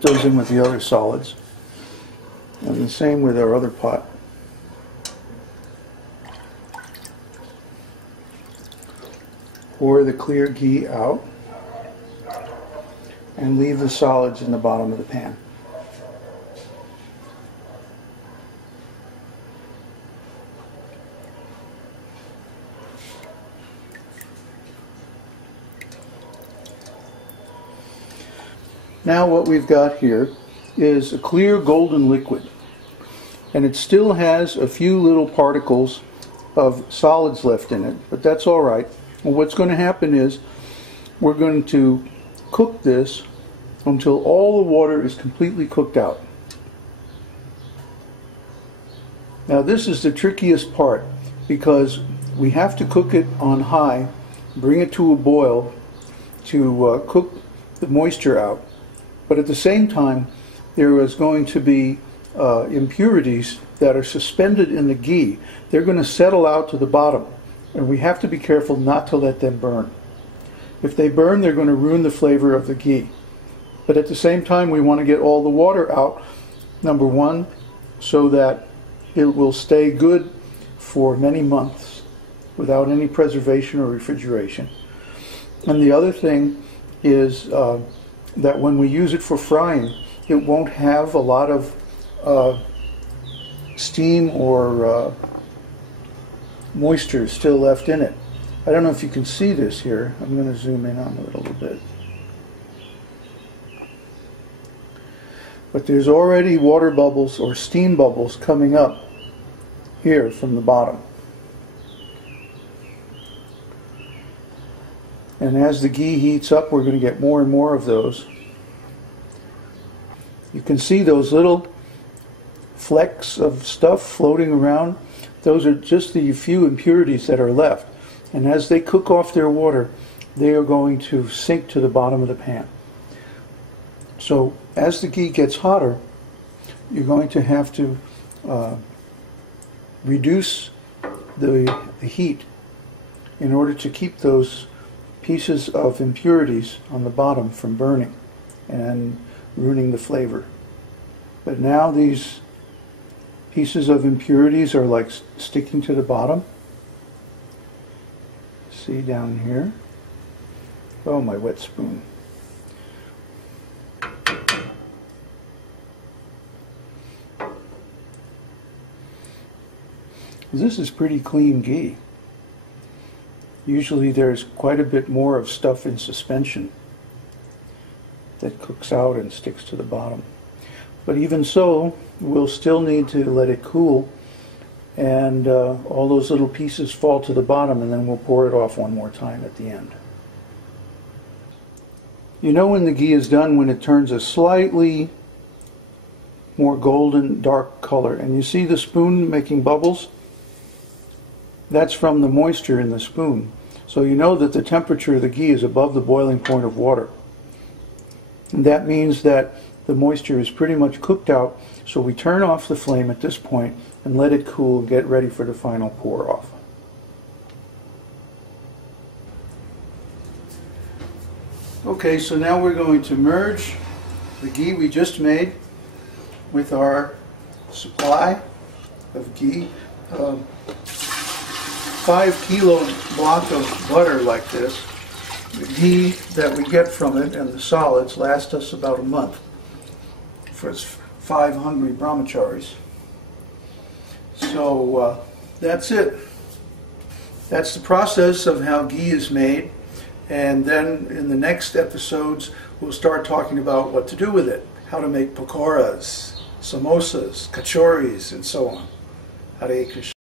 put those in with the other solids. And the same with our other pot. Pour the clear ghee out and leave the solids in the bottom of the pan. Now what we've got here is a clear golden liquid, and it still has a few little particles of solids left in it, but that's all right. Well, what's going to happen is we're going to cook this until all the water is completely cooked out. Now this is the trickiest part, because we have to cook it on high, bring it to a boil to cook the moisture out. But at the same time, there is going to be impurities that are suspended in the ghee. They're going to settle out to the bottom, and we have to be careful not to let them burn. If they burn, they're going to ruin the flavor of the ghee. But at the same time, we want to get all the water out, number one, so that it will stay good for many months without any preservation or refrigeration. And the other thing is that when we use it for frying, it won't have a lot of steam or moisture still left in it. I don't know if you can see this here. I'm going to zoom in on it a little bit. But there's already water bubbles or steam bubbles coming up here from the bottom. And as the ghee heats up, we're going to get more and more of those. You can see those little flecks of stuff floating around. Those are just the few impurities that are left. And as they cook off their water, they are going to sink to the bottom of the pan. So as the ghee gets hotter, you're going to have to reduce the heat in order to keep those pieces of impurities on the bottom from burning and ruining the flavor. But now these pieces of impurities are like sticking to the bottom. See down here? Oh, my wet spoon. This is pretty clean ghee. Usually there's quite a bit more of stuff in suspension that cooks out and sticks to the bottom. But even so, we'll still need to let it cool, and all those little pieces fall to the bottom, and then we'll pour it off one more time at the end. You know when the ghee is done when it turns a slightly more golden dark color, and you see the spoon making bubbles? That's from the moisture in the spoon. So you know that the temperature of the ghee is above the boiling point of water. And that means that the moisture is pretty much cooked out, so we turn off the flame at this point and let it cool and get ready for the final pour off. Okay, so now we're going to merge the ghee we just made with our supply of ghee. 5 kilo block of butter like this. The ghee that we get from it and the solids last us about a month for 5 hungry brahmacharis. So that's it. That's the process of how ghee is made, and then in the next episodes we'll start talking about what to do with it, how to make pakoras, samosas, kachoris, and so on. Hare Krishna.